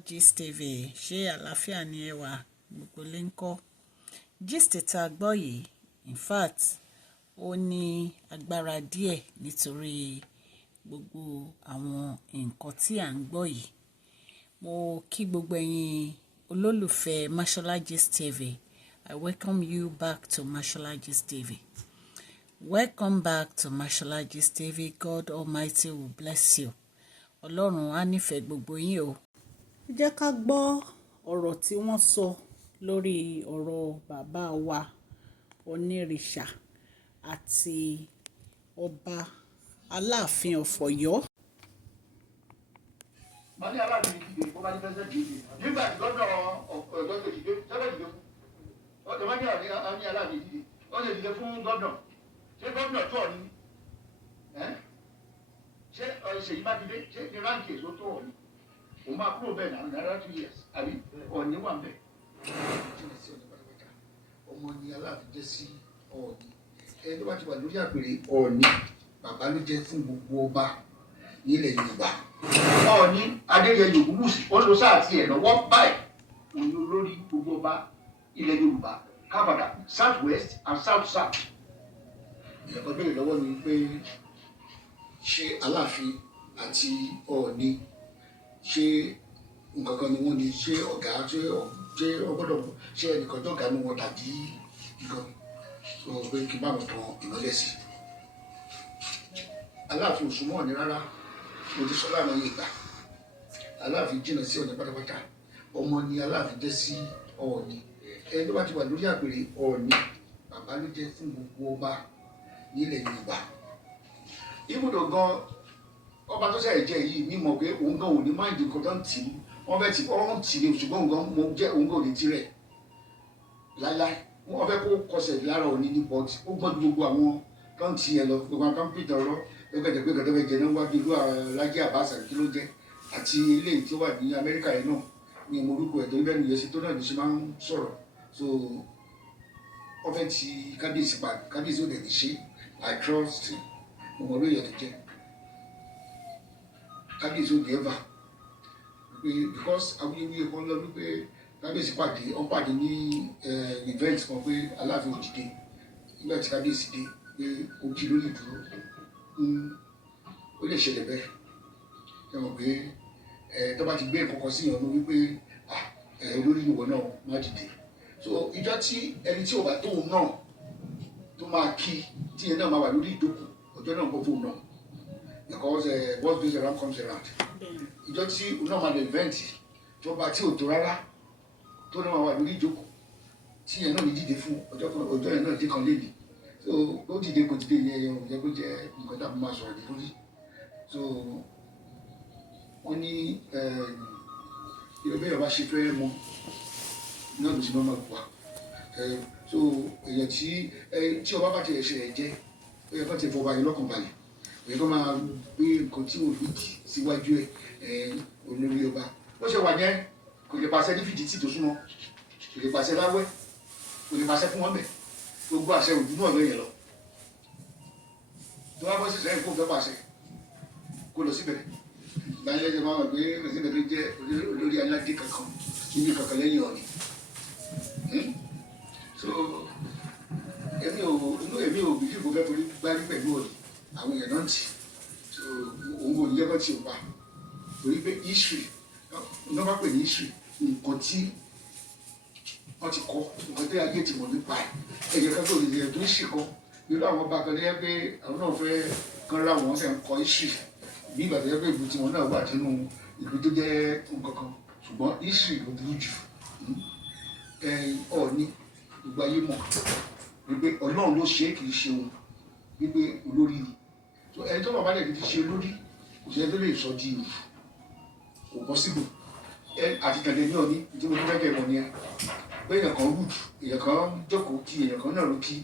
Gist TV ṣé àlàáfíà ni ẹ wà gbogbo lè ń kọ́ gist tá a gbọ́ yìí in fact ó ní agbára díẹ̀ nítorí gbogbo àwọn nǹkan tí à ń gbọ́ yìí mo kí gbogbo ẹ̀yin olólùfẹ́ Mashola Gist TV. I welcome you back to Mashola Gist TV. Welcome back to Mashola Gist TV. God Almighty will bless you. Ọlọ́run á nífẹ̀ẹ́ gbogbo yín o. Jẹ́ ká gbọ́ ọ̀rọ̀ tí wọ́n sọ lórí ọ̀rọ̀ bàbá wa onírìṣà àti ọba Aláàfin of Ọ̀yọ́. Wọ́n ní Aláàfin dìde bó bá ní fẹsẹ̀ dìde nígbà tí gómìnà Ọ̀yọ́ tó dìde sẹ́fẹ̀ dìde fún ọ̀dọ̀ wọ́n ní Aláàfin dìde ó lè dìde fún gómìnà ṣé gómìnà tó ọ̀ ní ṣé Ṣèyí Mákindé ṣé ní ránkì èso tó ọ̀ ní òun máa kúrò bẹ́ẹ̀ náà náírà 2 years àbí Ọọ̀ni wà bẹ́ẹ̀. jìnnà sí Ọọ̀ni pátápátá ọmọ ni Aláàfin jẹ́ sí Ọọ̀ni ẹni tó bá ti wà lórí àpèrè Ọọ̀ni bàbá ló jẹ́ fún gbogbo ọba nílẹ̀ Yorùbá. Ọọ̀ni Adéyẹyè Ògúnwùsì ó lo sáà tiẹ̀ lọ́wọ́ báyìí òun ló lórí gbogbo ọba ilẹ̀ Yorùbá kábàdà south west and south south. ìyẹn kan béèrè lọ́wọ́ mi pé ṣé Aláàfin àti Ọọ̀ni ṣé nǹkan kan ni wọ́n ní ṣé ọ̀gá ṣé ọgbọ́dọ̀ ṣé ẹnìkan jọ̀gá ni wọ́n tàbí nǹkan tó pé kí n bá wọn tan ìmọ́lẹ̀ sí. Aláàfin ò súnmọ́ Ọọ̀ni rárá mo ti sọ lánàá yìí gbà. Aláàfin jìnnà sí Ọọ̀ni pátápátá ọmọ ni Aláàfin jẹ́ sí Ọọ̀ni ẹni tó bá ti wà lórí àpèrè Ọọ̀ni bàbá ló jẹ́ fún gbogbo ọba nílẹ̀ Yorùbá. ibùdó gan ọba tó ṣàì jẹ yìí ní mọ̀ pé òun gan ò ní máìndì nǹkan tó ń tì í wọ́n fẹ́ tì ọ́n tì ní ṣùgbọ́n mo jẹ́ òun gan ò ní tirẹ̀ láíláí wọ́n fẹ́ kó kọsẹ̀ lára Ọọ̀ni ní pọ́ọ̀tì ó gbọ́n ju gbogbo àwọn tó ń tì ẹ̀ lọ gbogbo àwọn tó ń pìtàn ọ̀rọ̀ lọ́gẹ̀dẹ̀ pé gẹ̀dẹ̀ bẹ̀ jẹ́ náà wá bí irú Lájí Àbáàsì kí ló jẹ́ àti eléyìí tí ó wà ní Amẹ́ríkà yìí náà ní morúkọ ẹ̀ tó ń bẹ́ẹ̀ nìyẹn tó náà ní ṣe máa ń sọ̀rọ̀ so wọ́n fẹ́ ti kábíyèsí pa kábíyèsí ò dẹ̀ ní ṣe I trust ọmọ olóyè tó jẹ́ kábíyèsí òde ẹ̀fà pé because awuyewuye kan lọ wípé kábíyèsí pàdé ní event kan pé Aláàfin òjìdé nígbà tí kábíyèsí dé pé ojú ló lè dúró ó lè ṣẹlẹ̀ bẹ́ẹ̀ ṣe mọ̀ pé tó bá ti gbé ìkọ̀kọ̀ sí ìyànnú wípé olórí ìwọ náà má dìde so ìjọ tí ẹni tí ò bá tóun náà tó máa kí tí ìyẹn náà máa wà lórí ìdókòó ọjọ́ náà kọ́ fóun náà because what goes around comes around. ìjọ tí ọ̀nà máa lè event tó bá tí ò tó rárá tó náà wà lórí ìjókòó tí yẹn náà ní dìde fún ọjọ́ yẹn náà dé kan lé ní so ó dìde kò dìde yẹn yẹn ò jẹ́ kó jẹ́ nǹkan tá a máa sọ̀rọ̀ dé lórí so wọ́n ní ìrọ̀bẹ́ yọ̀bá ṣe fẹ́ mọ náà ló ti máa wà so èèyàn tí ọba bá ti ẹ̀ṣẹ̀ ẹ̀ jẹ́ ó yẹ kó ti fọba yẹn lọ́kàn balẹ̀ èyí tó máa gbé nǹkan tí òun fi tì síwájú ẹ olórí ọba ó ṣe wà yẹn kò lè pàṣẹ ní fìdí tí tó súnmọ́ kò lè pàṣẹ láwẹ́ kò lè pàṣẹ fún wọn bẹ̀ gbogbo àṣẹ òdú náà lóye lọ tó wá bọ́ sí sẹ́yìn kó fẹ́ pàṣẹ kó lọ síbẹ̀ ìgbàlẹ́ ẹ̀jẹ̀ máa wà pé mẹ̀sìnkẹ́ tó jẹ́ olórí aládé kankan níbi kankan lẹ́yìn Ọọ̀ni so èmi ò bí kò fẹ́ forí gbárí pẹ̀lú Ọọ̀ni àwọn èèyàn náà tì so òun kò ní yẹ kó tì ó pa torí pé history náà bá pè ní history nǹkan tí wọ́n ti kọ́ nǹkan tí ayé ti mọ̀ nípa ẹ̀ ẹ̀yẹ kan tó lè yẹ tó ń ṣì kọ́ irú àwọn ọba kan lẹ́yìn pé àwọn náà fẹ́ kán ra wọn sẹ́ ń kọ́ history bí ìgbà tó yẹ pé ìlú tiwọn náà wà nínú ìlú tó jẹ́ nǹkan kan ṣùgbọ́n history ló burú jù Ọọ̀ni gbogbo ayé mọ̀ wípé Ọlọ́run ló ṣe é kì í ṣe òun wípé olórí ni so ẹni tó bàbá dẹ̀ ti ṣe olórí kò sí ẹni tó lè sọ di ìlú kò possible àti tẹ̀lé ní Ọọ̀ni tí mo fẹ́ kẹ́ mọ̀ ni ẹ pé èèyàn kan rúdù èèyàn kan jókòó kí èèyàn kan náà ló kí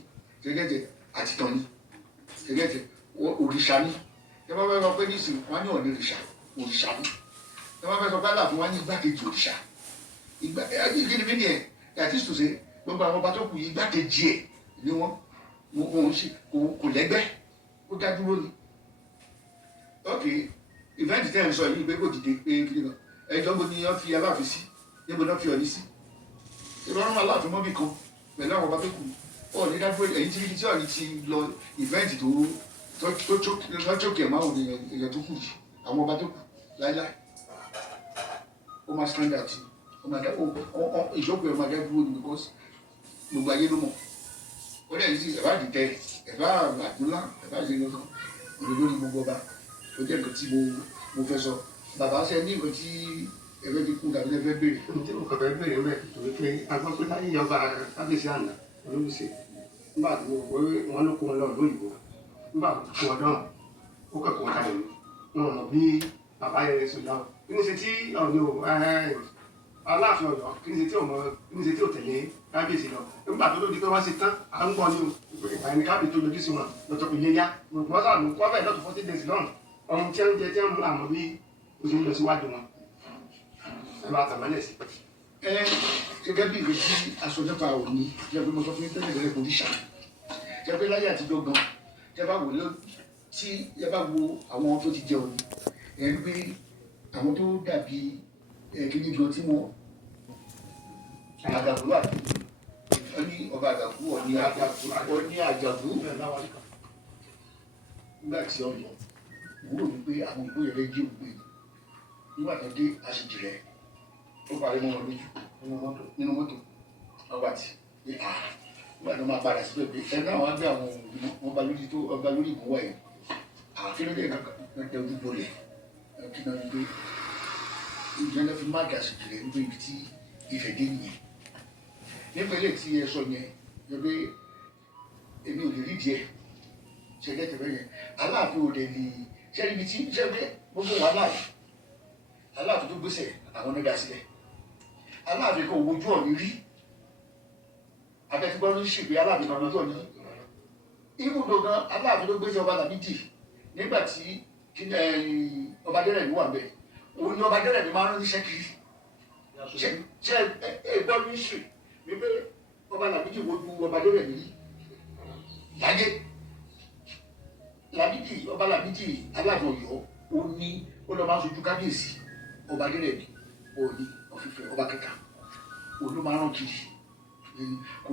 gẹ́gẹ́jẹ àti tán ni gẹ́gẹ́jẹ òrìṣà ni ẹ bá fẹ́ sọ pé nísìnyí wọ́n á ní Ọọ̀ni òrìṣà ni ẹ bá fẹ́ sọ pé Aláàfin wọ́n á ní igbákejì òrìṣà ìgbàkejì ni ẹ̀ yàtí sòsè gbogbo àwọn ọba tó kù igbákejì ẹ̀ ni wọ́n ṣe kò lẹ́gbẹ́ ó dá dúró ni ok event tẹ́ ń sọ yìí pé kò dìde pé kí ni ẹjọ́ bo ni wọ́n fi Aláàfin sí níbo náà fi Ọ̀ọ̀ni sí ìrọ̀rùn Aláàfin mọ́bì kan pẹ̀lú àwọn ọba tó kù Ọ̀ọ̀ni dágbére ẹ̀yìn tí Ọ̀ọ̀ni ti lọ ìfẹ́ǹtì tó chókè ẹ̀ máa wò ní èèyàn tó kù yìí àwọn ọba tó kù láíláí ó máa standard ó máa dá ìjókòó ẹ̀ máa dá dúró ní because gbogbo ayé ló mọ̀ ó dẹ̀ ní sí ẹ̀bá dìtẹ̀ ẹ̀bá àdúrà ẹ̀bá ìṣẹ̀lẹ̀ kan òdòdó ní gbogbo ọba ó jẹ́ nǹkan tí mo fẹ́ sọ bàbá ṣe ní nǹkan tí ẹgbẹ́ ti kú tàbí ẹgbẹ́ béèrè. Ǹjẹ́ o kàn fẹ́ béèrè rẹ̀ torí pé a gbọ́ pé láyé ìjọba kábíyèsí àná olóòṣè nígbà tí wọ́n ló kó wọn lọ lóyìnbó nígbà tó kó wọn náà ó kẹ́kọ̀ọ́ wọn kalẹ̀ wọn mọ̀ bí bàbá yẹn ṣe dáhùn kí ni ṣe tí ọ̀nà Aláàfin Ọ̀yọ́ kí ni ṣe tí ò tẹ̀lé kábíyèsí lọ nígbà tó lódi pé wọ́n ṣe tán à ń gbọ́ ní o ìgbà yẹn kábíyèsí tó yọjú sí wọn lọ́tọ̀ ilé yá wọ́n sàánú wọ́n fẹ́ẹ́ lọ́tọ̀ 40 days lọ́rùn ọ̀hún tí wọ́n jẹ tí wọ́n mú àmọ́ bí o ṣe ń lọ síwájú wọn ẹ bá tàmálẹ̀ sí. Gẹ́gẹ́ bí ìwé tí aṣọ nípa Ọ̀ọ̀ni jẹ́ pé mo sọ fún yín tẹ́lẹ̀ tẹ́lẹ̀ kò ní ṣá jẹ́ pé láyé àtijọ́ gan tẹ́ bá wò tí ẹ bá wo àwọn tó ti jẹ Ọ̀ọ̀ni ẹ̀ ń gbé àwọn tó dàbí kíní gan tí wọ́n Àjàgùn àti Ọ̀ọ̀ni ọba Àjàgùn Ọ̀ọ̀ni Àjàgùn nígbà tí Ọ̀yọ́ wúrò wípé àwọn ìgbó yẹn lè jí ògbé nígbà tó dé àṣejì rẹ̀ ó parí mọ́ wọn lójú nínú mọ́tò ọba tí nígbà tó máa padà síbẹ̀ pé ẹ náà wá gbé àwọn ọba lórí ìmúwá yẹn àkérèdè kankan ojú bolẹ̀ kí náà gbé ìjọba fi máàkì àṣejì rẹ̀ nígbà ibi tí Ifẹ̀ dé nìyẹn nípa ilé tí ẹ sọ yẹn yẹ pé èmi ò lè rí díẹ̀ ṣẹlẹ̀ tẹ́lẹ̀ yẹn Aláàfin ò lè lè ṣẹlẹ̀ ibi tí ṣẹlẹ̀ gbogbo wàhálà yìí Aláàfin tó gbèsè àwọn nígbà sílẹ̀ Aláàfin kò wojú Ọ̀ọ̀ni rí abẹ́tígbọ́n ló ń ṣègbè Aláàfin kan lójú Ọ̀ọ̀ni ibùdó gan Aláàfin ló gbèsè ọba Lámídì nígbà tí ọba Adérẹ̀mí wà bẹ́ẹ̀ òun ni ọba Adérẹ̀mí máa ń ránṣẹ́ kiri ṣe ẹgbọ́n ló ń ṣe wípé ọba Lámídì wojú ọba Adérẹ̀mí láyé Lámídì ọba Lámídì Aláàfin Ọ̀yọ́ ó ní ó lọ máa ń sojú kábíyèsí ọba Adérẹ̀mí Ọ̀ọ̀ni ọ̀fífẹ́ ọba kẹta òun ló máa rán kiri kò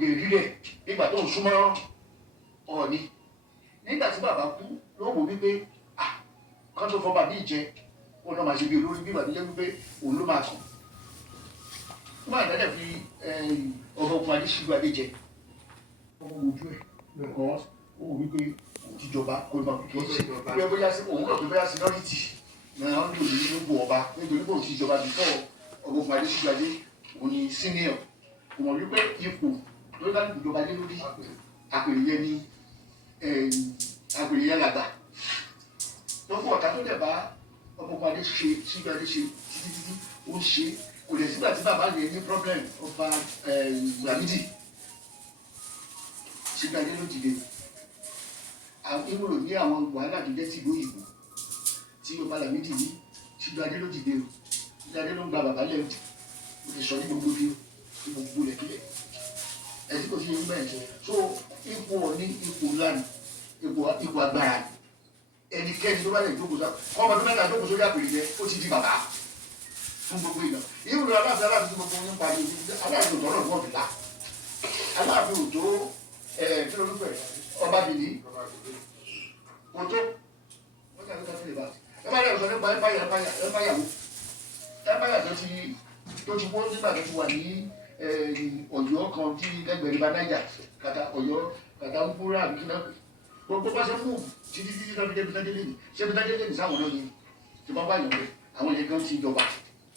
dé rí rẹ̀ nígbà tó ń súnmọ́ Ọ̀ọ̀ni nígbà tí bàbá kú ló wò wípé kan tó fọba ní ìjẹ ó náà máa ṣe bí olórí bí bàbá jẹ́ wípé òun ló máa kàn ó máa dáadáa fi ọba ogun Adéṣígbà Adé jẹ ọmọ ojú ẹ̀ lẹ́kọ̀ọ́ ó wò wípé òun ti jọba kó lọ kí ṣe bóyá sí òun náà tó bóyá sí lọ́rìtì náà ń lò ní gbogbo ọba nítorí pé òun ti jọba bí fọ́ ọba ogun Adéṣígbà Adé òun ni senior kò mọ̀ wípé ipò ló dá ìjọba lé lórí àpèrè yẹn ní àpèrè yẹn làgbà tó fún ọ̀tá tó dẹ̀ bá ọba ogun Adéṣígbà Adé ṣe títí ó ń ṣe kò lè sígbà tí bàbá yẹn ní problem ọba Lámídì Ṣígbà Adé ló dìde ìmúlò ní àwọn wàhálà tó jẹ́ tìlú òyìnbó tí ọba Lámídì ní Ṣígbà Adé ló dìde o Ṣígbà Adé ló ń gba bàbá lẹ́rù o ti sọ ní gbogbo bí o ní gbogbo lẹ́kílẹ̀ ẹtí kò sí yẹn bẹ́ẹ̀ so ipò Ọ̀ọ̀ni ipò ńlá ni ipò agbára ẹnikẹ́ni tó bá lè jókòó sá kọ́ ọmọdé mẹ́ta jókòó sórí àpèrè yẹn ó ti di bàbá fún gbogbo ìgbà ìmúlò Aláàfin tí gbogbo ń parí Aláàfin òtọ́ náà wọ́n fi ta Aláàfin òtó kí ló ń fẹ́ ọba bìíní òtó wọ́n jà lóta sílẹ̀ báyìí ẹ bá yàrá sọ nípa ẹ̀fáyàwó tó ti wọ́n nígbà tó ti wà ní Ọ̀yọ́ kan tí lẹ́gbẹ̀ẹ́ bá Náíjà kàtà Ọ̀yọ́ kàtà ń kúrò àbí kí náà gbogbo bá ṣe mú títí náà fi débi náà délé ní ṣé bí náà délé ní sáwọn náà yẹn tí wọ́n bá yàn rẹ̀ àwọn yẹn gan ti jọba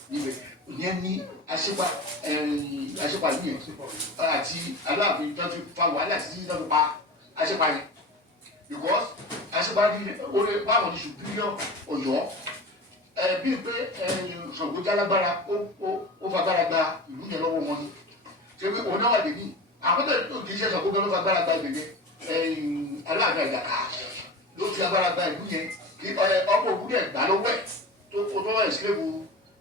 níbẹ̀ ìyẹn ní àṣepa nìyẹn àti Aláàfin tó ti fa wàhálà títí tó fi pa àṣepa yẹn because àṣepa ní orí báwọn ní superior Ọ̀yọ́ bíi pé Ṣàngó jálágbára ó fagbára gba ìlú yẹn lọ́wọ́ wọn ni ṣé pé òun náà wà dé ní àkọ́tẹ̀ tó kì í ṣe Ṣàngó gan ló fagbára gba ìbẹ̀yẹ Aláàfin Àjàká ló fi agbára gba ìlú yẹn kí ọkọ̀ òkú yẹn gbà lọ́wọ́ ẹ̀ tó wà ìṣẹ́lẹ̀bù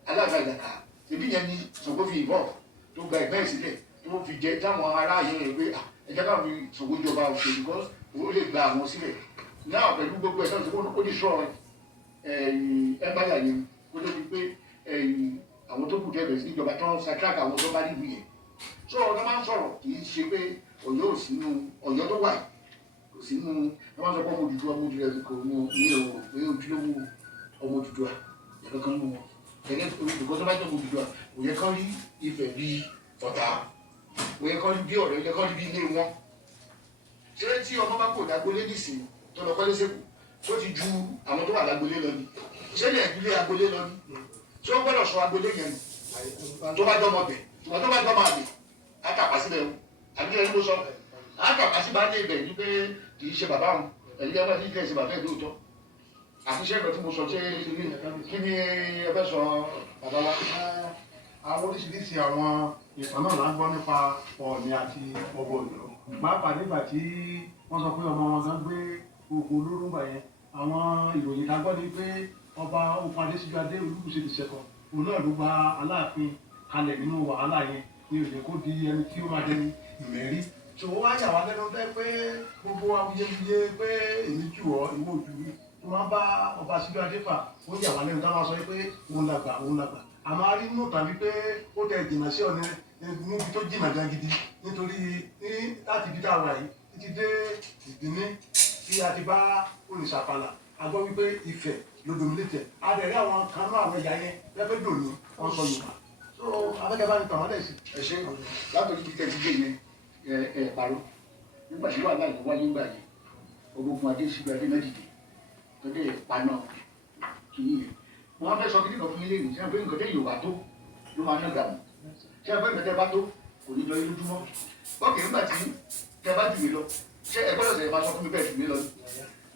Aláàfin Àjàká ṣèbí yẹn ni Ṣàngó fi ìbọn tó gba ìgbẹ́ ìsílẹ̀ tó fi jẹ táwọn ará yẹn rẹ̀ pé ẹ̀jẹ̀ káwọn fi Ṣàngó jọba òṣèlú because ó lè gba àwọn sílẹ̀ náà pẹ̀lú gbogbo ẹ̀ náà tó kó ní sọ ẹ̀báyà yẹn kó tó di pé àwọn tó kù dẹ́bẹ̀ sí ìjọba tó ń ṣàtúràkà àwọn tó bá rí ìwé yẹn so ọ̀nà máa ń sọ̀rọ̀ kì í ṣe pé Ọ̀yọ́ ò sínú Ọ̀yọ́ tó wà kò sínú ẹ máa ń sọ pé ọmọ Odùduwà kò mú ní ọ̀rọ̀ pé ojúlówó ọmọ Odùduwà ẹ̀rọ kan mú wọn gẹ́gẹ́ olùkọ́ tó bá jẹ́ ọmọ Odùduwà kò yẹ kán rí Ifẹ̀ bíi Ọ̀tà kò yẹ kán rí bí ọ̀rẹ́ yẹ kán rí bí ilé wọn ṣé tí ọmọ bá kò dágbólé nìsín tó lọ kọ́lé sẹ́kù tó ti ju àwọn tó wà lágbólé lọ ni ṣé ní ẹ̀gbílé agbolé lọ ni tí ó gbọ́dọ̀ sọ agbolé yẹn tó bá dọ́mọ bẹ̀ ṣùgbọ́n tó bá dọ́mọ àbẹ̀ á tàpá síbẹ̀ o àbí ẹni mo sọ á tàpá sí bá dé ibẹ̀ ní pé kì í ṣe bàbá òun ẹ̀yìn ẹgbẹ́ tí kì í ṣe bàbá ẹ̀ lóòótọ́ àfiṣe ìgbà tí mo sọ ṣé kí ni ẹ fẹ́ sọ bàbá wa. àwọn oríṣiríṣi àwọn ìtàn náà la ń gbọ́ nípa Ọọ̀ni àti ọba Ọ̀yọ́ pàápàá nígbà tí wọ́n sọ pé ọmọ wọn kan gbé oògùn olóró ńgbà yẹn àwọn ìròyìn ká gbọ́ ni pé ọba Òkun Adésíjú Adé Olúbùṣe ìṣẹ̀kọ̀ òun náà ló gba Aláàfin kalẹ̀ nínú wàhálà yẹn ní òye kó di ẹni tí ó máa dẹni ìmẹ̀rí. ṣòwò wá yà wá lẹ́nu bẹ́ẹ̀ pé gbogbo awuyewuye pé èmi jù ọ́ ìwọ ojú mi tó máa bá ọba Síjú Adé fà ó yà wá lẹ́nu táwọn sọ pé òun làgbà àmọ́ a rí nù tàbí pé ó tẹ jìnnà sí Ọ̀ọ̀ni níbi tó jìnnà gan gidi nítorí láti ibi tá a wà yìí títí dé Ìgbíní tí a ti bá Òrìṣàpàlà a gbọ́ wípé Ifẹ̀ ló dominate adẹ̀rẹ́ àwọn kan náà àwọn ẹ̀yà yẹn lẹ́fẹ̀ẹ́ dòní wọ́n sọ Yorùbá so abẹ́kẹ́ bá ní tàn wọ́n lẹ̀ sí. ẹ ṣe látọ̀jú ti tẹ̀sí dé yẹn ẹ parọ́ nígbà tí wàhálà yìí wáyé ńgbà yẹn Ògúngun Adésíjú Adé mẹ́dìdì tó dé paná kìí yẹn wọ́n fẹ́ sọ kí nìkan fún ilé ìrìn sẹ́yìn pé nǹkan tẹ́ Yorùbá tó ló máa ná gàmù sẹ́yìn pé nǹkan tẹ́ bá tó kò ní lọ ilé ojúmọ́ bọ́ọ̀kì nígbà tí tẹ́ bá jù mí lọ ṣé ẹ gbọ́dọ̀ sẹ̀yìn máa sọ fún mi bẹ́ẹ̀ jù mí lọ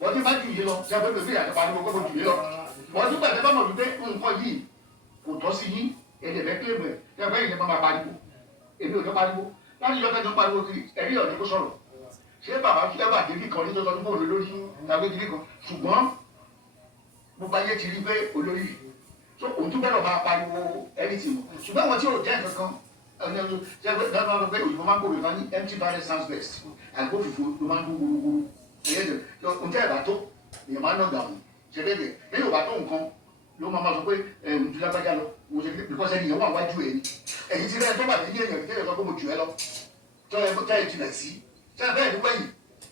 wọ́n ti bá jù yé lọ sẹ́yìn pé bèbè àtọ́pá ni mo gbọ́dọ̀ jù mí lọ wọ́n nígbà tẹ́ bá mọ̀ wípé nǹkan yìí kò tọ́ sí yín ẹ̀dẹ̀ bẹ́ẹ̀ kílè mọ̀ ẹ̀ bẹ́ẹ̀ yìí máa pariwo èmi ò ní pariwo láti yọ kẹ́kẹ́ pariwo kiri ẹ̀rí ọ̀dẹ́ kó sọ̀rọ̀ ṣé bàbá fi dábàá débi kan ní tó sọ fún bóòlù lórí tàbí débi kan ṣùgbọ́n gbogbo ayé ti rí pé olórí so òun tún bẹ̀rẹ̀ máa pariwo ẹni tì mọ̀ ṣùgbọ́n àwọn tí ò jẹ́ nǹkan kan dáná lọ pé òyìnbó máa ń gbòòrò kan ní empty barrel sounds best àgbófìfo ló máa ń dún gbogbogbò ẹ̀yẹ́ dẹ̀ ohun tẹ́ ẹ̀ bá tó èèyàn máa ń nàgà mọ̀ ṣẹlẹ̀ dẹ̀ lẹ́yìn ò bá tó nǹkan ló máa sọ pé òun ju lágbájá lọ mo ṣe kí bíkọ́sẹ̀ ẹni yẹn wà wájú ẹ̀ ni ẹ̀yìn tí lẹ́yìn tó bá lẹ́yìn èèyàn tẹ́lẹ̀ sọ pé mo jù ẹ lọ tọ́ ẹ jìnà sí tẹ́lẹ̀ bẹ́ẹ̀ ni wẹ́yìn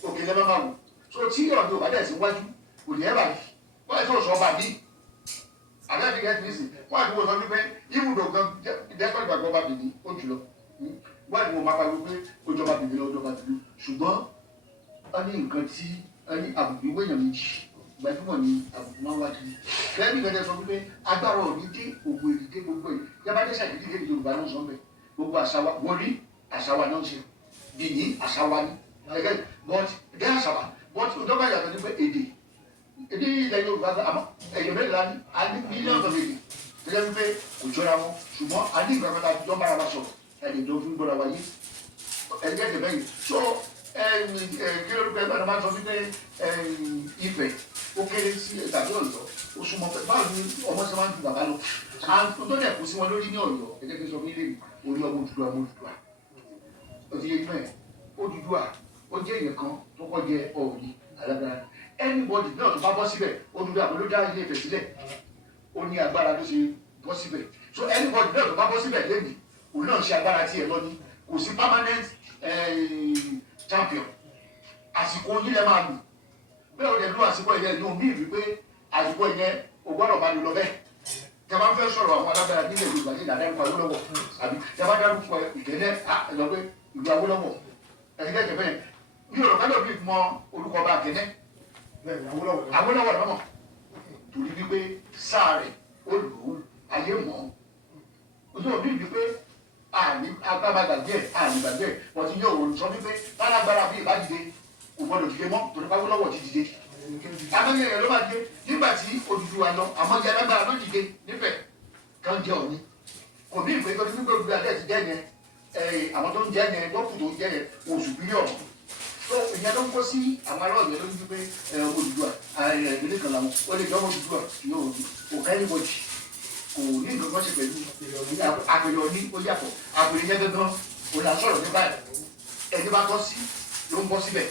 òkè lẹ́ máa wò so tí ọ̀dọ̀ ò bá dẹ̀ sí wájú kò ní ẹ̀ bá yìí wọ́n ẹ̀ tó sọ ọba bíi àlẹ́bí gẹ́gẹ́ bí sìn wọ́n àdúgbò sọ wípé ibùdó gan dẹ́kọ̀ ìgbàgbọ́ ọba bìíní ó jùlọ wọ́n àdúgbò máa pariwo pé ojọba bìíní lọ ojọba bìíní ṣùgbọ́n wọ́n ní nǹkan tí wọ́n ní àbùkù ìwé èèyàn méjì gbajúmọ̀ ní àbùkù máa ń wá kiri kẹ́ẹ́bí gẹ́gẹ́ sọ wípé agbára òní dé ògbó èdè dé gbogbo ẹ̀ yaba dẹ́sẹ̀ ìdílé ní Yorùbá náà sọ bẹ́ẹ̀ gbogbo àṣàwà wọ́n rí àṣàwà náà ṣe bìíní àṣàwà ní ẹ̀gẹ́ bọ́t àṣàwà bọ́t ọjọ́gbà yàtọ̀ ní pé èdè èdè ilẹ̀ Yorùbá àmọ́ ẹ̀yọ̀ mẹ́rin la ní a ní mílíọ̀nù èdè tó yẹ wípé kò jọra wọn ṣùgbọ́n a ní ìgbà kan láti jọ́ bára wa sọ̀rọ̀ ẹ̀dẹ̀ tó fi ń gbọ́ra wa yé ẹ̀dẹ̀ ẹ̀dẹ̀ mẹ́rin so kí ló dé bẹ́ẹ̀ máa sọ wípé Ifẹ̀ ó kéré sí ìgbàgbọ́ Ọ̀yọ́ ó súnmọ́ pẹ̀ báwo ni ọmọ ṣe máa ń ju bàbá lọ àwọn tó dẹ̀ kó sí wọn lórí ní Ọ̀yọ́ ẹ̀jẹ̀ kí n sọ fún ilé orí ọmọ Odùduwà ó ti yé inú ẹ̀ Odùduwà ó jẹ́ èèyàn kan tó kọ́ jẹ Ọọ̀ni alágbára anybody náà tó bá bọ́ síbẹ̀ Odùduwà ló dá Ilé Ifẹ̀ sílẹ̀ ó ní agbára ló ṣe bọ́ síbẹ̀ so anybody náà tó bá bọ́ síbẹ̀ lẹ́nu òun náà ṣe agbára tiẹ̀ lọ ní kò sí permanent champion àsìkò yín lẹ́ máa lù bẹ́ẹ̀ ó lè lu àsìkò yẹn ní omi ìlú pé àsìkò yẹn ò gbọ́dọ̀ máa lù lọ bẹ́ẹ̀ tí a bá fẹ́ sọ̀rọ̀ àwọn alágbára nílẹ̀ Yorùbá ní ìdàdá nípa Awólọ́wọ̀ àbí tí a bá dárúkọ Ìkẹ́nnẹ́ lọ pé ìlú Awólọ́wọ̀ ẹ̀ẹ́dẹ́gbẹ̀ẹ́ bẹ́ẹ̀ ní Yorùbá ló bí mọ orúkọ bá Ìkẹ́nnẹ́ Awólọ́wọ̀ lọ́mọ torí wípé sáà rẹ̀ ó lò ó ayé mọ́ ojú òbí wípé àní agbábàgbàgbé àní gbàgbé wọ́n ti yóò sọ wípé lálágbára bí ìbá dìde kò gbọdọ̀ dìde mọ́ torí pé Awólọ́wọ̀ ti dìde amẹ́yẹ rẹ̀ ló máa dìde nígbà tí Odùduwà lọ àmọ́ jẹ́ alágbára ló dìde níbẹ̀ kan jẹ́ Ọọ̀ni kò ní ìpè torí wípé Odùduwà dẹ̀ ti jẹ́ yẹn àwọn tó ń jẹ́ yẹn dọ́kù tó ń jẹ́ yẹn oṣù bílíọ̀nù tó ìyẹn ló ń kó sí àwọn ará Ọ̀yọ́ lójú pé Odùduwà ìdílé kan làwọn ó lè jọ́ Odùduwà yóò kò kẹ́yìn bọ́jì kò ní nǹkan kan ṣe pẹ̀lú àpèrè Ọọ̀ni ó yàtọ̀ àpèrè yẹn gangan kò là sọ̀rọ̀ ní báyìí ẹni bá tọ́ sí ló ń bọ́ síbẹ̀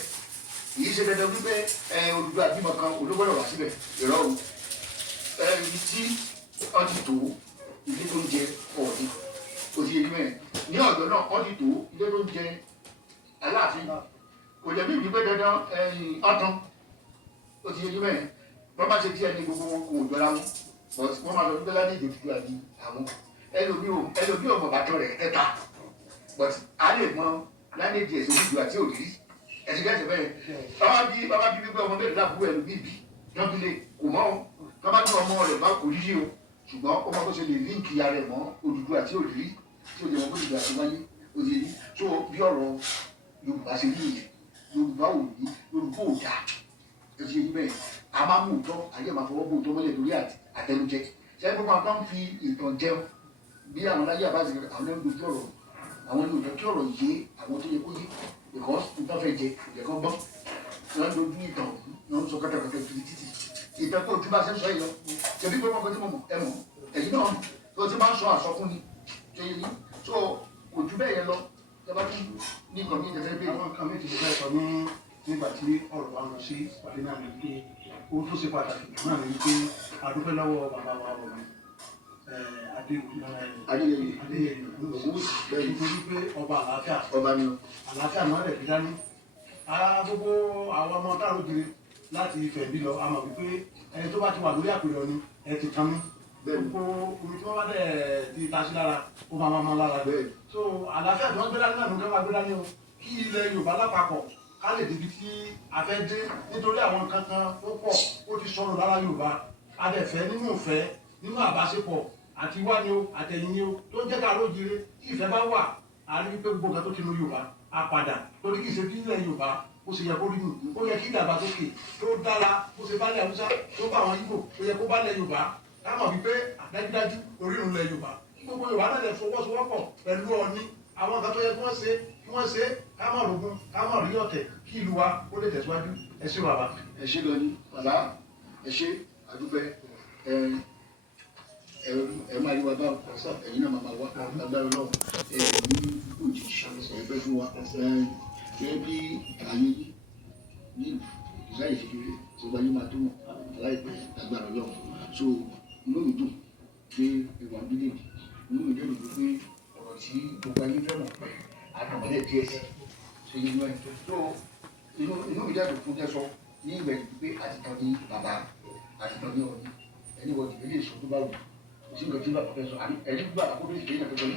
kìí ṣe dandan wípé Odùduwà bímọ kan olóbọ̀dọ̀ wá síbẹ̀ ìrọ̀ o tí wọ́n ti tó ilé tó ń jẹ Ọọ̀ni kò sí èyí mẹ́rin ní Ọ̀yọ́ náà wọ́n ti tó ilé tó ń jẹ Aláàfin kò jẹ́ bí ìdígbé dandan ọ̀tán ó ti èyí mẹ́rin wọ́n bá ṣe díẹ̀ ní gbogbo wọn kò jọra wọn but wọ́n máa lọ nígbà láti ìdòtú àti àwọn ẹlòmíì ọmọ bàtọ rẹ̀ ẹ̀ta but a lè mọ lánàjì ẹ̀sìn ojú àti òdìrí ẹ̀sìn kẹ́sì bẹ́ẹ̀ bàbá bí wípé ọmọ bẹ́ẹ̀ láàbù ẹ̀lú bíbí jọ́bílẹ̀ kò mọ́ o bàbá tí ọmọ rẹ̀ bá kò rírí o ṣùgbọ́n ó máa tó ṣe lè líǹkì ara rẹ̀ mọ́ Odùduwà àti òdìrí tí ó lè mọ bó ti gbà tó wáyé òdì èyí tó bí ọ̀rọ̀ Yorùbá ṣe rí ìyẹn Yorùbá ò ní Yorùbá ò dáa ẹ̀sìn èyí bẹ́ẹ̀ a máa mú òótọ́ ayé máa fọwọ́ bó òótọ́ mọ́lẹ̀ lórí àtẹnujẹ ṣé gbogbo àwọn kan fi ìtàn jẹun bí àwọn láyé àbáṣe àwọn ẹni dojú ọ̀rọ̀ àwọn ẹni òjò kí ọ̀rọ̀ yé àwọn tó yẹ kó yé because nǹkan fẹ́ jẹ ìjẹ̀kan gbọ́ wọ́n dojú ìtàn wọ́n sọ kátàkátà kiri títì ìtàn kó o ti bá ṣe ń sọ yìí lọ ṣèbí gbogbo ọkọ tí mo mọ̀ ẹ mọ̀ ẹ̀yin náà tó ti máa ń sọ àsọkún ni ṣe yé yín so kò ju bẹ́ẹ̀ yẹn lọ ẹ bá tún ní nǹkan mi tẹ́tẹ́ bẹ́ẹ̀. àwọn nǹkan mi ti fẹ́ sọ ní nígbà tí ọ̀rọ̀ wa lọ sí ìpàdé náà ní pé ohun tó ṣe pàtàkì jù náà ní pé a dúpẹ́ lọ́wọ́ bàbá wa rọ̀ mí Adéyẹyè nítorí pé ọba àlàáfíà àlàáfíà náà rẹ̀ fi dání gbogbo àwọn ọmọ táàrọ̀ jire láti Ifẹ̀ bí lọ a mọ̀ wípé ẹni tó bá ti wà lórí àpèrè ọ̀ni ẹ ti kan mí gbogbo omi tí wọ́n bá dẹ̀ ti ta sí lára ó máa máa lára so àlàáfíà tí wọ́n gbé dání náà ló ń gbé dání o kí ilẹ̀ Yorùbá lápapọ̀ ká lè débi tí a fẹ́ dé nítorí àwọn nǹkan kan ó pọ̀ ó ti sọ̀rọ̀ lára Yorùbá a dẹ̀ fẹ́ nínú ìfẹ́ nínú àbáṣepọ̀ àti wá ni o àtẹ̀yìn ni o tó ń jẹ́ ká lójire tí ìfẹ́ bá wà á rí pé gbogbo nǹkan tó ti nu Yorùbá á padà torí kì í ṣe bí ilẹ̀ Yorùbá ó ṣe yẹ kó rí nù ó yẹ kí ìdàgbàsókè tó dára ó ṣe bálẹ̀ Haúsá tó bá àwọn Ìgbò ó yẹ kó bálẹ̀ Yorùbá ká mọ̀ wípé dájúdájú orírun lẹ̀ Yorùbá gbogbo Yorùbá náà lè fọwọ́sowọ́pọ̀ pẹ̀lú Ọọ̀ni àwọn nǹkan tó yẹ kí wọ́n ṣe ká mọ̀ rògùn ká mọ̀ rí ọ̀tẹ̀ kí ìlú wa ó lè tẹ̀síwájú ẹ ṣé bàbá. ẹ ṣé lọ ní bàbá ẹ ṣé àdúpẹ́ ẹ máa rí wa bá ẹ̀yin náà máa wá lágbára Ọlọ́run ní òjì ẹgbẹ́ fún wa gẹ́gẹ́ bí ààyè ní ìsáyè kékeré tí ó bá yé máa tó mọ̀ láìpẹ́ lágbára Ọlọ́run so inú mi dùn pé ìwà bílẹ̀ inú mi dùn pé ọ̀rọ̀ tí gbogbo ayé fẹ́ mọ̀ pé àtàmọ́lẹ̀ díẹ̀ sí ṣe yé inú ẹ̀ so inú mi dùn fún jẹ́sọ ní ìgbẹ̀yìn pé àtìtàn ní bàbá àtìtàn ní Ọọ̀ni ẹni wọ́n ti lè sọ tó bá wù sí nǹkan tí bàbá fẹ́ sọ àbí ẹni bàbá kó bẹ́ẹ̀ kéèyàn kẹsàn ní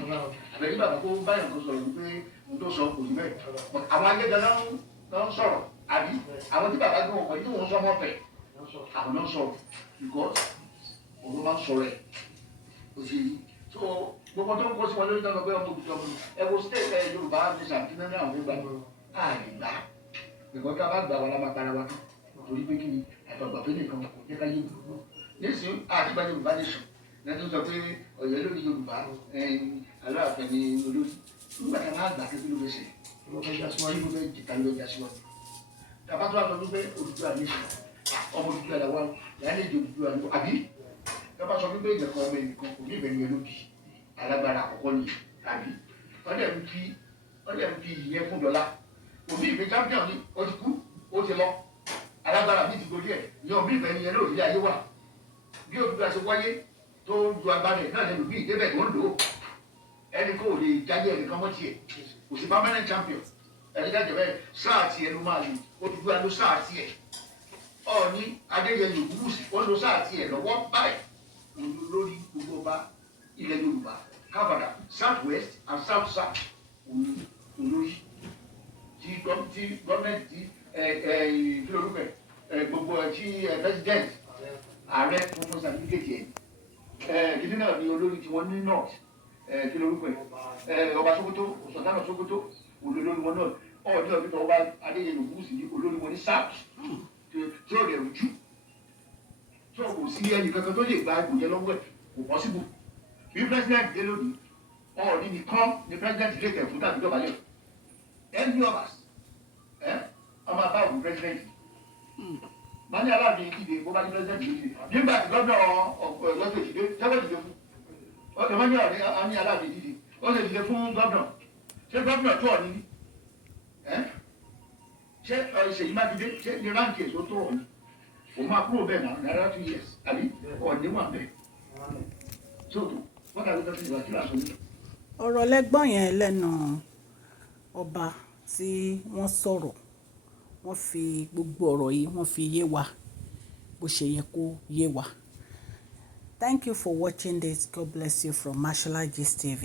àbẹ̀ ẹni bàbá kó báyàn kan sọ̀rọ̀ wípé n tó sọ kò sí bẹ́ẹ̀ àwọn ayédè náà ń sọ̀rọ̀ àbí àwọn tí bàbá gbé wọn pẹ̀lú tí wọ́n sọ mọ́ fẹ̀ àwọn náà sọ̀rọ̀ because òun máa ń sọ̀rọ̀ ẹ̀ kò sí so gbogbo tó ń kó sí wọn lórí náà pé ọmọ òbí ọmọ ẹ wo state ẹ Yorùbá ní sàkínà ní àwọn ìgbà àìgbà because tá a bá gbà wọn la máa para wa torí pé kí ni àtọ̀gbàfẹ́ nìkan kò jẹ́ ká yé gbogbo nísìnyí àdìgbà Yorùbá nation lẹ́tọ́ sọ pé Ọ̀yọ́ lórí Yorùbá Aláàfin ni olórí nígbà tí a máa gbà kékeré ló fẹ́ ṣe ló fẹ́ já síwájú ló fẹ́ jìkà ló já síwájú tàbá tó wà sọ wípé Odùduwà nation ọmọ Odùduwà làwa láyé èdè Odùduwà ni àbí tàbá sọ wípé ìjẹ̀kọ ọmọ ẹnìkan kò ní ìbẹ̀rù yẹn lóbi alágbára àkọ́kọ́ ni àbí ọdẹ ń fi ìyẹn fún dọ́là òbí ìgbé champion ni ó ti kú ó ti lọ alágbára mi ti gorí ẹ̀ ìyẹn òbí ìbẹ̀rù yẹn lórí ayé wà bí Odùduwà ṣe wáyé tó ju agbára ẹ̀ náà lẹ́nu bí ìdébẹ̀ tó ń lò ó ẹni kò lè jáde ẹnìkan mọ́ tiẹ̀ kò sí permanent champion ẹni jáde bẹ́ẹ̀ sáà tiẹ̀ ló máa lò Odùduwà ló sáà tiẹ̀ Ọọ̀ni Adéyẹyè Ògúnwùsì wọ́n lo sáà tiẹ̀ lọ́wọ́ báyìí òun lórí gbogbo ọba ilẹ̀ Yorùbá kábàdà south west and south south òun olórí tí gọ́ọ̀mẹ̀ntì tí lórúkọ gbogbo tí president ààrẹ fún sàtífíkẹ́tì ẹ̀ kìnìún náà ni olórí tí wọ́n ní north kí lórúkọ ẹ̀ ọba Sókótó Sultan of Sókótó olórí wọn náà Ọọ̀ni ọ̀bí ọba Adéyẹyè Ògúnwùsì ní olórí wọn ní south tí ó rẹ̀ rújú tí ó kò sí ẹnì kankan tó lè gba ipò yẹn lọ́wọ́ ẹ̀ kò pọ́sibú bí president dé lónìí Ọọ̀ni nìkan ni president lè tẹ̀ fún tàbí dọ̀bálẹ̀ any of us ọmọ àbá òkú president mani Aláàfin ìdìbò bó bá ní president lóde nígbà tí gómìnà lọ́sẹ̀ ìdìbò jẹ́wọ́ ìdìbò fún ọ̀dọ̀ mani Aláàfin ìdìbò ó lè dìde fún gómìnà ṣé gómìnà tó Ọọ̀ni ní ṣé Ṣèyí Mákindé ṣé ní ránkì èso tó Ọọ̀ni òun máa kúrò bẹ́ẹ̀ náà náírà 2 years àbí Ọọ̀ni wà bẹ́ẹ̀ tó wọ́n dàbí tó ti wà kí làásù ní. ọ̀rọ̀ lẹ́gbọ́n yẹn lẹ́nu ọba tí wọ́n sọ̀rọ̀, wọ́n fi gbogbo ọ̀rọ̀ yìí wọ́n fi yé wa bó ṣe yẹ kó yé wa. Thank you for watching this. God bless you from Mashola Gist TV.